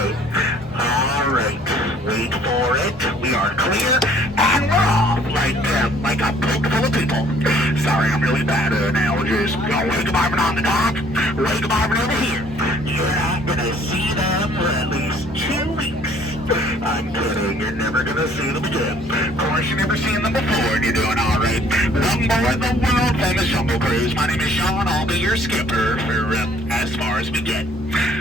Alright, wait for it. We are clear, and we're off like a book full of people. Sorry, I'm really bad at analogies. Wake Marvin on the dock, wake Marvin over here. You're not gonna see them for at least 2 weeks. I'm kidding, you're never gonna see them again. Of course, you've never seen them before, and you're doing alright. Welcome aboard the world-famous Jungle Cruise. My name is Sean, I'll be your skipper for as far as we get.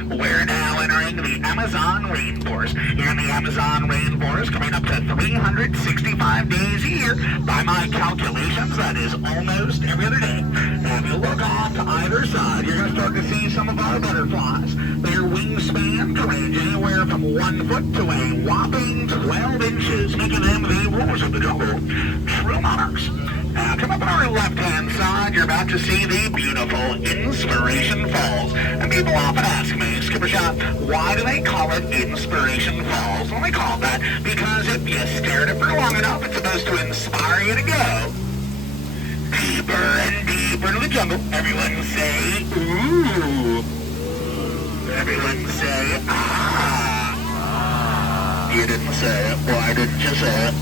We're now entering the Amazon rainforest. Here in the Amazon rainforest, coming up to 365 days a year. By my calculations, that is almost every other day. And if you look off to either side, you're going to start to see some of our butterflies. Their wingspan can range anywhere from 1 foot to a whopping 12 inches, making them the rulers of the jungle, true monarchs. Now, come up on our left-hand side, you're about to see the beautiful Inspiration Falls. And people often ask me, Skipper Shot, why do they call it Inspiration Falls? Well, they call it that because if you stare at it for long enough, it's supposed to inspire you to go deeper and deeper into the jungle. Everyone say, ooh. Everyone say, ah. You didn't say it. Why didn't you say it?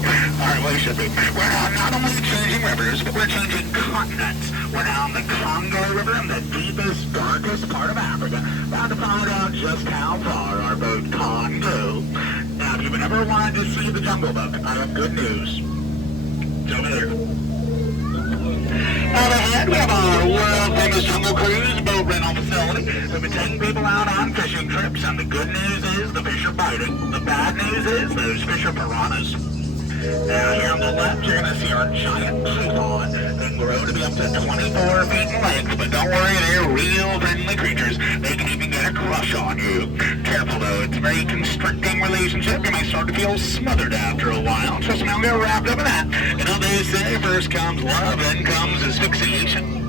Alright, well, you should be. We're now not only changing rivers, but we're changing continents. We're now in the Congo River in the deepest, darkest part of Africa. About to find out just how far our boat can go. Now, if you've ever wanted to see the Jungle Book, I have good news. It's over there. Out ahead, we have our world-famous Jungle Cruise boat rental facility. We've been taking people out on fishing trips, and the good news is the fish are biting. The bad news is those fish are piranhas. Now, here on the left, you're going to see our giant python. They can grow to be up to 24 feet in length, but don't worry, they're real friendly creatures. They can even get a crush on you. Careful, though, it's a very constricting relationship. You might start to feel smothered after a while. Trust me, I'll get wrapped up in that. You know, they say first comes love, then comes asphyxiation.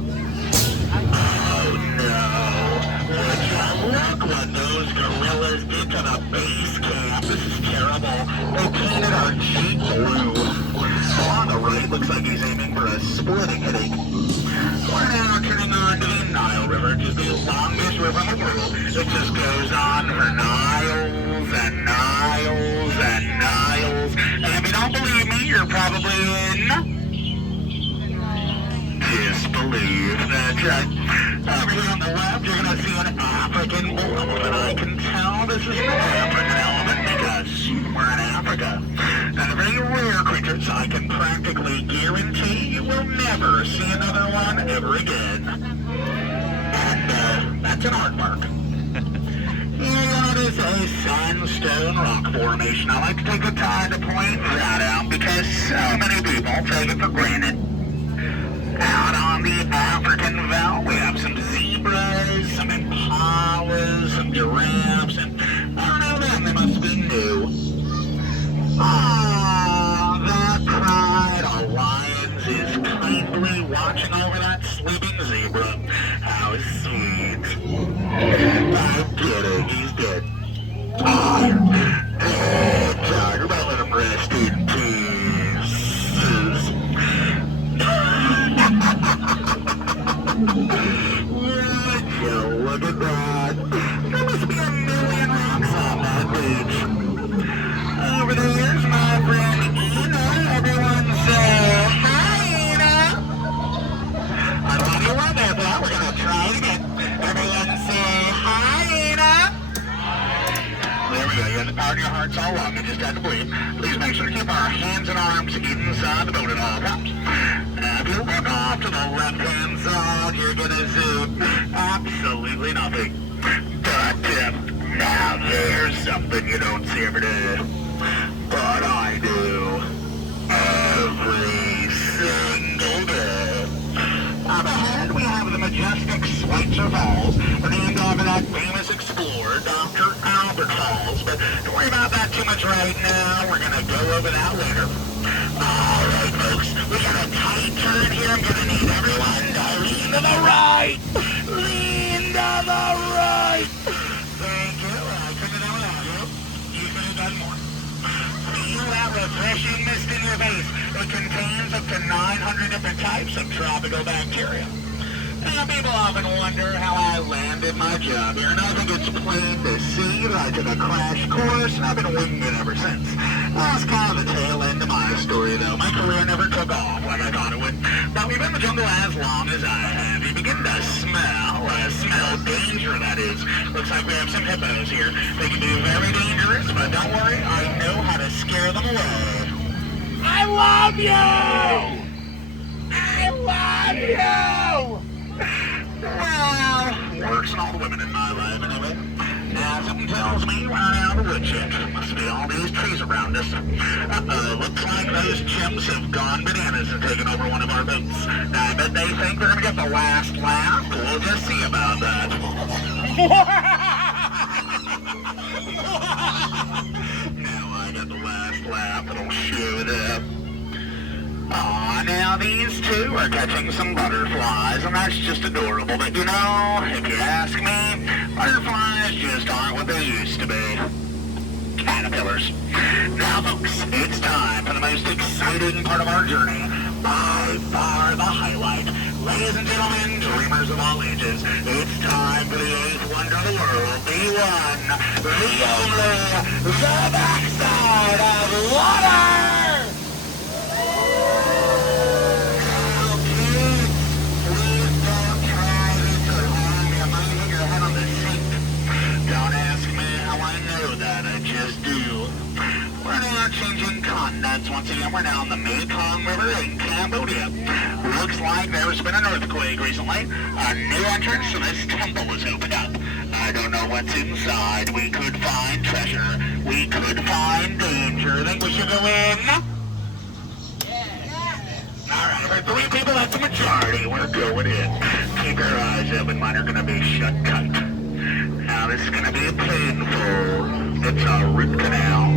Oh, no. Would you look what those gorillas did to the base camp? This is terrible. They painted our jeep blue. On the right, looks like he's aiming for a splitting headache. We're now turning on to the Nile River, which is the longest river in the world. It just goes on for miles and miles and miles. And if you don't believe me, you're probably in disbelief. That's right. Over here on the left, you're going to see an African bull elephant. I can tell this is an African elephant because we're in Africa. And a very rare creature, so I can practically guarantee you will never see another one ever again. And that's an aardvark. Here that is a sandstone rock formation. I like to take the time to point that out because so many people take it for granted. Out on the African Vel, we have some zebras, some impalas, some giraffes, and I don't know them, they must be new. Ah, the pride of lions is kindly watching over that sleeping zebra. How sweet. I'm kidding, he's dead. Talk about let him rest in peace. Would you look at that? There must be a million rocks on that beach. Over the years, my friend Ina, everyone say, hi Ina. I love you right there, but we're going to try it again. Everyone say, hi Ina. There we go, you had the power in your hearts all along, you just had to believe. Please make sure to keep our hands and arms inside the boat at all times. If you look off to the left-hand side, you're going to see absolutely nothing. But now there's something you don't see every day. But I do. Every single day. Up ahead, we have the majestic Schweitzer Falls, named after that famous explorer, Dr. Albert Falls. But don't worry about that too much right now. We're going to go over that later. Alright, folks, we got a tight turn here. I'm going to need everyone to lean to the right. Lean to the right. Thank you. I couldn't have done without you. You could have done more. Feel that refreshing mist in your face. It contains up to 900 different types of tropical bacteria. Now, people often wonder how I landed my job here, and I think it's plain to see that I took a crash course, and I've been winging it ever since. That's kind of the tail end of my story, though. My career never took off like I thought it would. But we've been in the jungle as long as I have. You begin to smell danger, that is. Looks like we have some hippos here. They can be very dangerous, but don't worry, I know how to scare them away. I love you! I love you! Well, worse than all the women in my life, anyway. Now, something tells me we're not out of the woodshed. Must be all these trees around us. Looks like those chimps have gone bananas and taken over one of our boats. I bet they think they're gonna get the last laugh. We'll just see about that. Now I got the last laugh that'll show it up. Aw, now these two are catching some butterflies, and that's just adorable. But you know, if you ask me, butterflies just aren't what they used to be. Caterpillars. Now folks, it's time for the most exciting part of our journey. By far the highlight. Ladies and gentlemen, dreamers of all ages, it's time for the eighth wonder of the world, the one, the only, the backside of water! Changing continents once again. We're now in the Mekong River in Cambodia. Looks like there's been an earthquake recently. A new entrance to this temple has opened up. I don't know what's inside. We could find treasure. We could find danger. Think we should go in? Alright, for three people, that's the majority. We're going in. Keep your eyes open. Mine are going to be shut tight. Now, this is going to be painful. It's a root canal.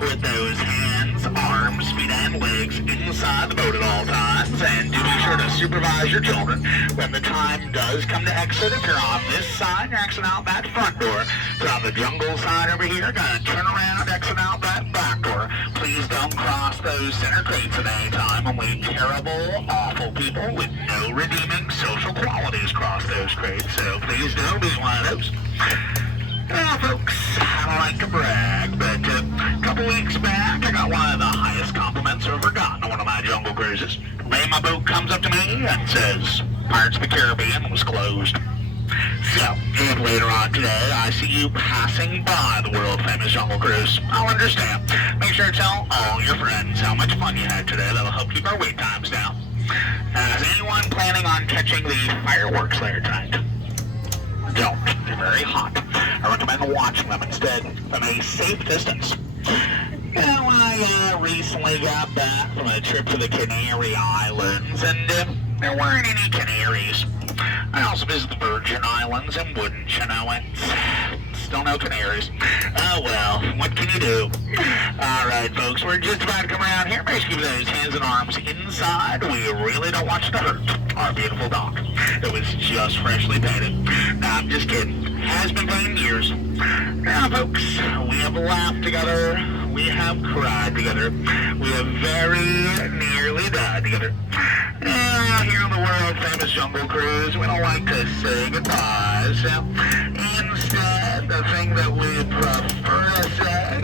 With those hands, arms, feet, and legs inside the boat at all times, and to be sure sure to supervise your children. When the time does come to exit, if you're on this side, you're exiting out that front door. If you're on the jungle side over here, gonna turn around, exit out that back door. Please don't cross those center crates at any time. Only terrible, awful people with no redeeming social qualities cross those crates, so please don't be one of those. Well, folks, I don't like to brag, but a couple weeks back, I got one of the highest compliments I've ever gotten on one of my jungle cruises. The man in my boat comes up to me and says, Pirates of the Caribbean was closed. So, if later on today I see you passing by the world-famous jungle cruise, I'll understand. Make sure to tell all your friends how much fun you had today. That'll help keep our wait times down. Is anyone planning on catching the fireworks later tonight? Don't. They're very hot. I recommend watching them instead from a safe distance. Well, I recently got back from a trip to the Canary Islands, and there weren't any canaries. I also visited the Virgin Islands, and wouldn't you know it? Still no canaries. Oh well, what can you do? Alright folks, we're just about to come around here. Make sure you keep those hands and arms inside. We really don't want you to hurt our beautiful dock. It was just freshly painted. No, I'm just kidding. Has been painted years. Now folks, we have laughed together. We have cried together. We have very nearly died together. Here on the world-famous Jungle Cruise, we don't like to say goodbye, so instead, the thing that we prefer to say